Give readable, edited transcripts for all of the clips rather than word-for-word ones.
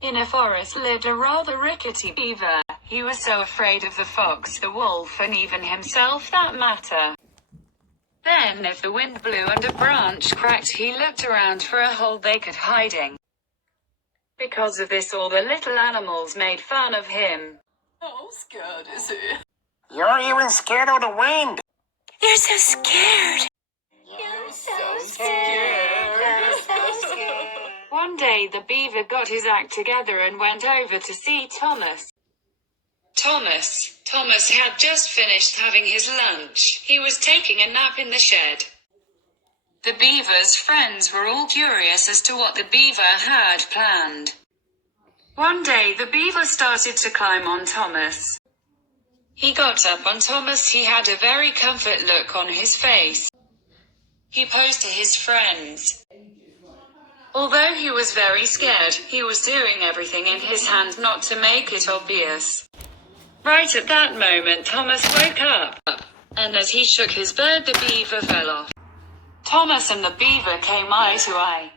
In a forest lived a rather rickety beaver. He was so afraid of the fox, the wolf, and even himself that matter. Then if the wind blew and a branch cracked, he looked around for a hole they could hide in. Because of this, all the little animals made fun of him. How scared is he? You're even scared of the wind. You're so scared. You're so scared. One day the beaver got his act together and went over to see Thomas. Thomas had just finished having his lunch. He was taking a nap in the shed. The beaver's friends were all curious as to what the beaver had planned. One day the beaver started to climb on Thomas. He got up on Thomas. He had a very comfort look on his face. He posed to his friends. Although he was very scared, he was doing everything in his hand not to make it obvious. Right at that moment Thomas woke up, and as he shook his bird the beaver fell off. Thomas and the beaver came eye to eye.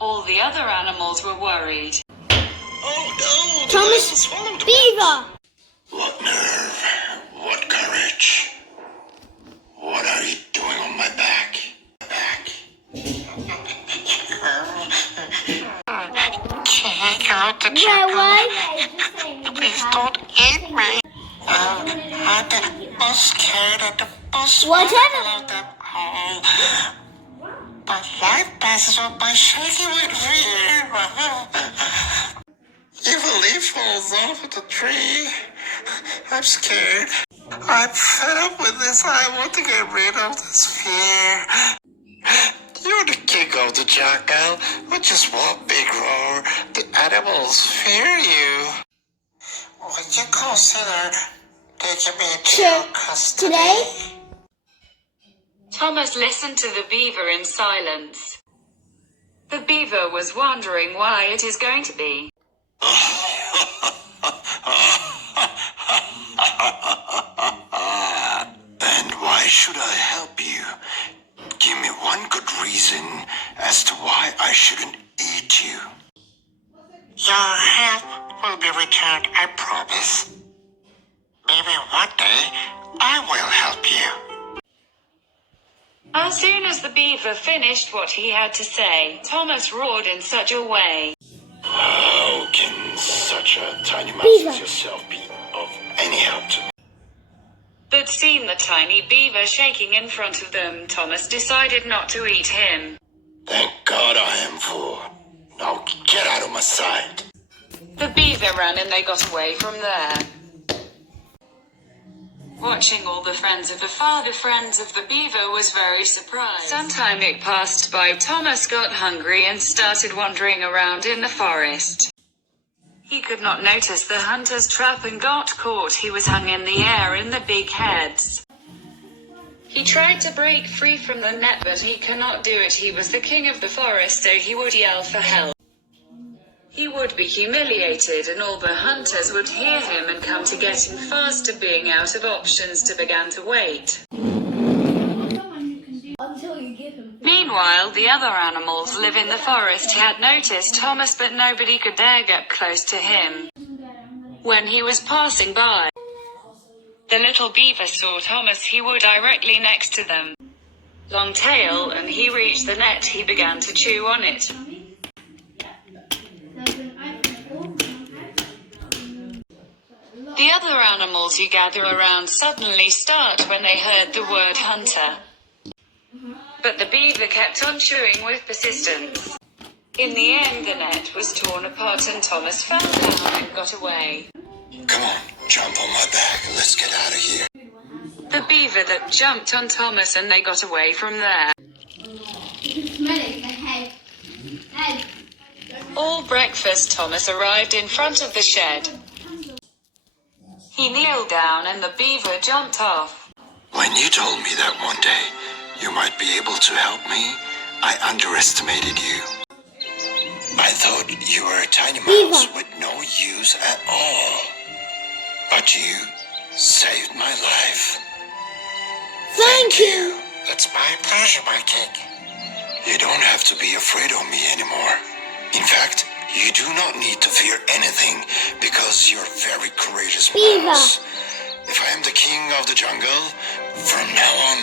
All the other animals were worried. Oh no! Thomas, Beaver! What nerve? What courage? What are you doing on my back? Take out the jungle. Please don't eat me. I'm scared of the bush. Whatever. But life passes on by shaking with fear. If a leaf falls off of the tree, I'm scared. I'm fed up with this. I want to get rid of this fear. You're the king of the jungle. With just one big roar, the animals fear you. Would you consider taking me into your custody? Today? Thomas listened to the beaver in silence. The beaver was wondering why it is going to be. And why should I help you? Give me one good reason as to why I shouldn't eat you. Your help will be returned, I promise. Maybe one day I will help you. As soon as the beaver finished what he had to say, Thomas roared in such a way. How can such a tiny mouse Beaver. as yourself be of any help to me? But seeing the tiny beaver shaking in front of them, Thomas decided not to eat him. Thank God I am full. Now get out of my sight. The beaver ran and they got away from there. Watching all the friends of the beaver was very surprised. Some time it passed by. Thomas got hungry and started wandering around in the forest. He could not notice the hunter's trap and got caught. He was hung in the air in the big heads. He tried to break free from the net, but he cannot do it. He was the king of the forest, so he would yell for help. He would be humiliated and all the hunters would hear him and come to get him faster. Being out of options, to began to wait. Meanwhile, the other animals live in the forest had noticed Thomas, but nobody could dare get close to him. When he was passing by, the little beaver saw Thomas. He was directly next to them. Long tail, and he reached the net. He began to chew on it. The other animals who gather around suddenly start when they heard the word hunter. But the beaver kept on chewing with persistence. In the end, the net was torn apart and Thomas fell down and got away. Come on, jump on my back. Let's get out of here. The beaver that jumped on Thomas and they got away from there. All breakfast, Thomas arrived in front of the shed. He kneeled down and the beaver jumped off. When you told me that one day you might be able to help me, I underestimated you. I thought you were a tiny mouse with no use at all. But you saved my life. Thank you. It's my pleasure, my king. You don't have to be afraid of me anymore. In fact, You do not need to fear anything because you're very courageous Beaver. mouse. If I am the king of the jungle, from now on,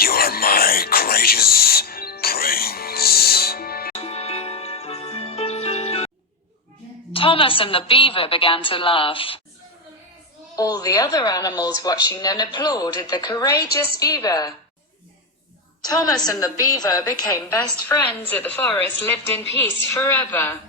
you are my courageous prince. Thomas and the beaver began to laugh. All the other animals watching then applauded the courageous beaver. Thomas and the beaver became best friends. At the forest lived in peace forever.